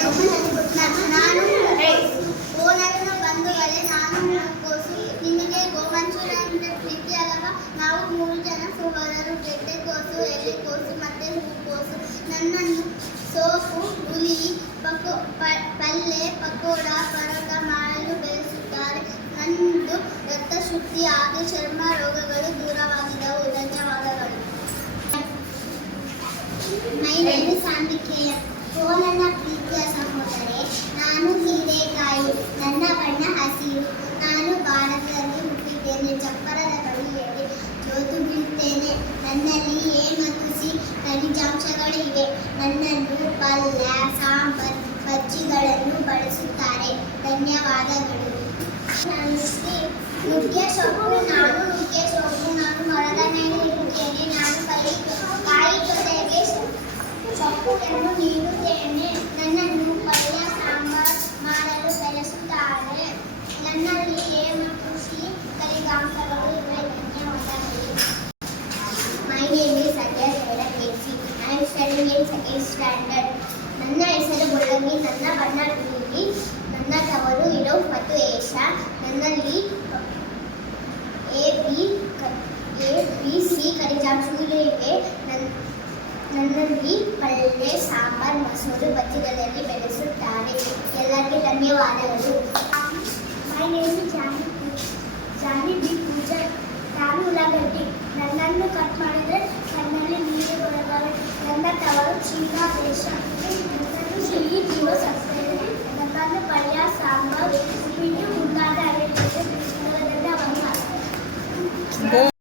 ನಾನು ಓನರ್ನ ಬಂಧುಗಳೇ, ನಾನು ಕೋಸು. ನಿಮಗೆ ಗೋಮಂಚೂರ ಅಂದರೆ ಪ್ರೀತಿ ಅಲ್ಲವಾ? ನಾವು 3 ಜನ ಸಹೋದರರು, ಗೆಡ್ಡೆಕೋಸು, ಎಲೆಕೋಸು ಮತ್ತು ಹೂಕೋಸು. ನನ್ನನ್ನು ಸೋಪು, ಹುಳಿ, ಪಲ್ಯ, ಪಕೋಡ, ಪರೋಟ ಮಾಡಲು ಬೆಳೆಸುತ್ತಾರೆ. ನನ್ನದು ರಕ್ತ ಶುದ್ಧಿ ಹಾಗೂ ಚರ್ಮ ರೋಗಗಳು ದೂರವಾಗಿದ್ದವು. ಧನ್ಯವಾದಗಳು. My name is ಸಾಂಬಿಕೆಯ. ಓ ನನ್ನ ಪ್ರೀತಿಯ ಸಹೋದರೇ, ನಾನು ಹೀರೆಕಾಯಿ. ನನ್ನ ಬಣ್ಣ ಹಸಿರು. ನಾನು ಭಾರತದಲ್ಲಿ ಹುಟ್ಟಿದ್ದೇನೆ. ಚಪ್ಪರದ ಬಳಿಯಲ್ಲಿ ಜೋತು ಬೀಳುತ್ತೇನೆ. ನನ್ನಲ್ಲಿ ಎ ಮತ್ತು ಸಿ ಖನಿಜಾಂಶಗಳಿವೆ. ನನ್ನನ್ನು ಪಲ್ಯ, ಸಾಂಬಾರ್, ಬಜ್ಜಿಗಳನ್ನು ಬಳಸುತ್ತಾರೆ. ಧನ್ಯವಾದಗಳು. ನುಗ್ಗೆ ಸೊಪ್ಪು. ನಾನು ನುಗ್ಗೆ ಸೊಪ್ಪು. ನಾನು ಮರದ ಮೇಲೆ ಇರುತ್ತೇನೆ. ನಾನು ಕಾಯಿ ಜೊತೆಗೆ ಸೊಪ್ಪುಗಳನ್ನು ನೀಡುತ್ತೇನೆ. ನನ್ನನ್ನು ಪಲ್ಯ, ಸಾಂಬಾರ್ ಮಾಡಲು ಬೆಳೆಸುತ್ತಾರೆ. ನನ್ನಲ್ಲಿ ಎ ಮತ್ತು ಸಿ ಖನಿಜಾಂಶಗಳು ಇವೆ. ಧನ್ಯವಾದಗಳು. My name is Sanjay KC. I am studying in second standard. ನನ್ನ ಹೆಸರು ಮುಳ್ಳಂಗಿ. ನನ್ನ ಬಣ್ಣ ನೀಲಿ. ನನ್ನ ತವರು ಯುರೋಪ್ ಮತ್ತು ಏಷ್ಯಾ. ನನ್ನಲ್ಲಿ ಎ ಬಿ ಸಿ ಖನಿಜಾಂಶಗಳು ಇವೆ. ನನ್ನಲ್ಲಿ ಪಲ್ಯ, ಸಾಂಬಾರ್, ಮೊಸರು, ಬಜ್ಜಿಗಳಲ್ಲಿ ಬೆಳೆಸುತ್ತಾರೆ. ಎಲ್ಲರಿಗೆ ಧನ್ಯವಾದಗಳು. My name is Jani B Pooja. ನಾನು ಉಳ್ಳಾಗಡ್ಡಿ. ನನ್ನನ್ನು ಕಟ್ ಮಾಡಿದರೆ ನನ್ನಲ್ಲಿ ನೀರು ಬರುತ್ತವೆ. ನನ್ನ ತವರು ಚೀನಾ ದೇಶ. ನನ್ನನ್ನು ಸಿಹಿ ಜೀವ ಸಸ್ಯವಿದೆ. ನನ್ನನ್ನು ಪಲ್ಯ, ಸಾಂಬಾರ್, ಉಪ್ಪಿಟ್ಟು ಮುಂತಾದ ಅಡುಗೆ